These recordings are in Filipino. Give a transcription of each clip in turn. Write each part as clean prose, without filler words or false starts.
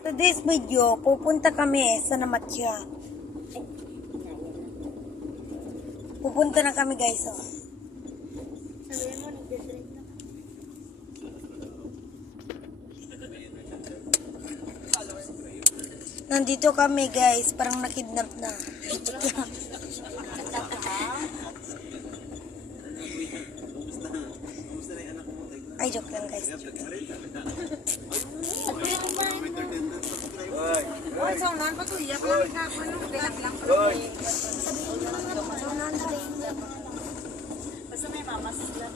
Today's video, pupunta kami sa Namatya. Pupunta na kami guys. Oh. Sabihin mo, nag-drive na. Nandito kami guys, parang nakidnap na. Ay, joke lang guys. Oy, saunan pa to. Iyak lang ka. Ano, bilang lang. Saunan na rin. Basta may mamas lang.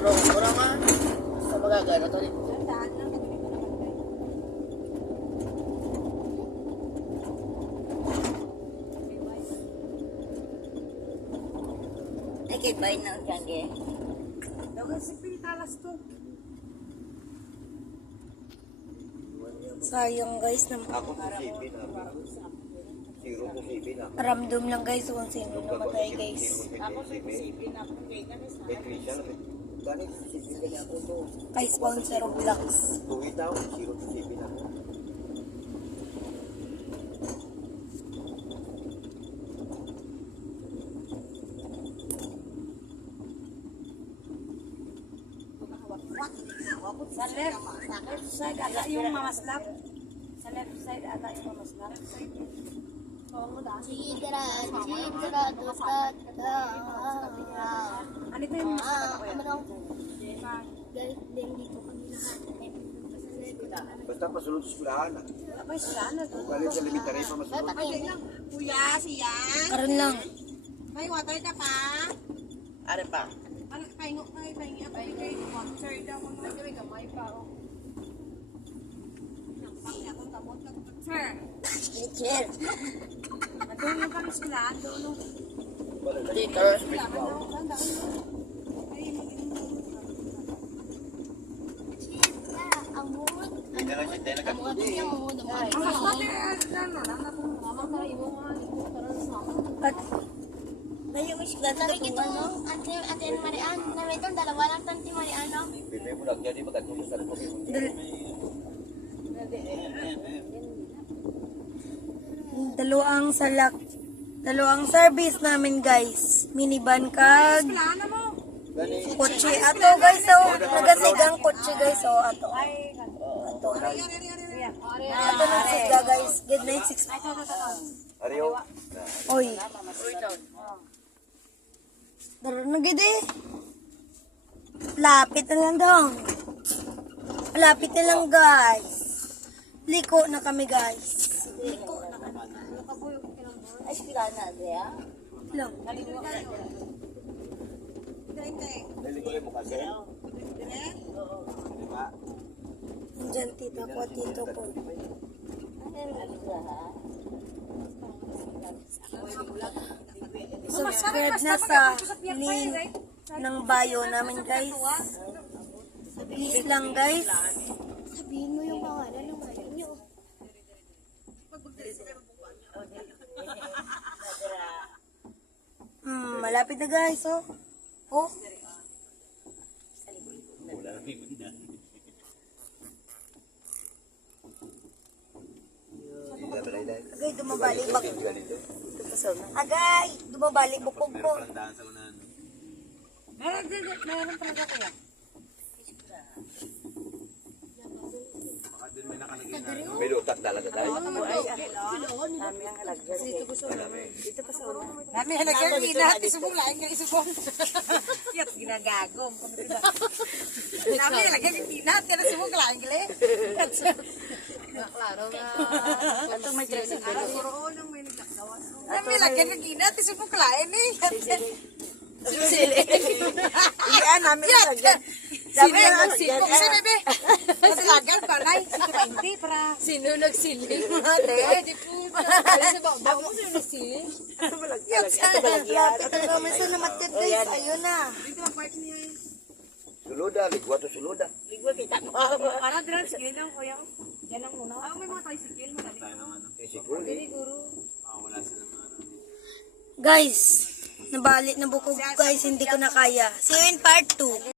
Turang nga. Sa magagano to rin. Daan lang. Katuloy pa naman kayo. Ay, kay Bay na ang kage. Daw si Pilitalas to. Sayang guys, Ako po sipi na. Zero po sipi na. ramdam lang guys kung sino namatay guys. Ako si Pisipin. Ako kay Ganis. May Christian. Ganit, sipi ka niya ako to. Kay sponsor of vlogs. Tuwi tao, zero po sipi na. Sa left side ata yung mamaslap. Sa left side ata yung mamaslap. Chidra, chidra, dutat, Ano ito yung mamaslap ako yan? Galit din dito kami lahat. Basta pasunod sa skulahan. Wala pa yung sila. Ano to? Galit sa limitary pa masunod. Kuya, siya. Karon lang. May water ka pa? Ano pa? Ano pahingo kay pahingi apa kay water daw mo na kay gamay pa oh. Nampang niya ko tabot ka sir. Teacher. Adun yung kami sila doon no. Sticker. Chidra, amod. Hindi na siya tayo Amod nagkatuli. niya mo naman. Ang mas pati ano na po mama ka ibo nga ibo karon sa mama. At Ngayon, kami kito, ate Marian. Namin itong dalawa lang tanti Marian, no? Bibay mo lang dyan, di magkatulog sa loob. dalawang service namin guys. Minivan kag Plano mo. kotse. Ato guys, oh. Nagasigang kotse guys, oh. Ato. Ay kan. Ato. Ari. Ato ng siga guys. Good night, 6. Ariyo. Oy. Daro na gidi. Lapit na lang daw. Lapit na lang guys. Liko na kami guys. Ay, sila na, Andrea. Lang. Dali ko lang mo kasi. Diba? Diyan tita ko at tito ko. Subscribe na sa link ng bio namin guys. Please lang guys. Sabihin mo yung pangalan ng ano nyo. Malapit na guys, oh. Oh. Agay, dumabali bak. Agay, dumabali bukog ko. Meron talaga kuya. May lutak talaga tayo. Nami halagyan ina isubong lain nga isubong. Yat ginagagom. Nami halagyan ina tira subong lain gile. Klaro nga. Ato may dressing pero nang may naglakawan. Nami halagyan ina isubong lain eh. Sili. Iyan namin lagyan. Sabi nagsipong sa bebe. Maslagan pa nay. Hindi para. Sino nagsiling mate? Di po. Sa baba mo sino nagsiling? Lapit na namin sa namatid guys. Ayun na. Dito ang part niya. Suluda, ligwa to suluda. Para dran sige lang kuya. Yan ang muna. May mga tricycle mo dali. Siguro. Dili guru. Guys, Nabali, nabukog guys, hindi ko na kaya. See you in part 2.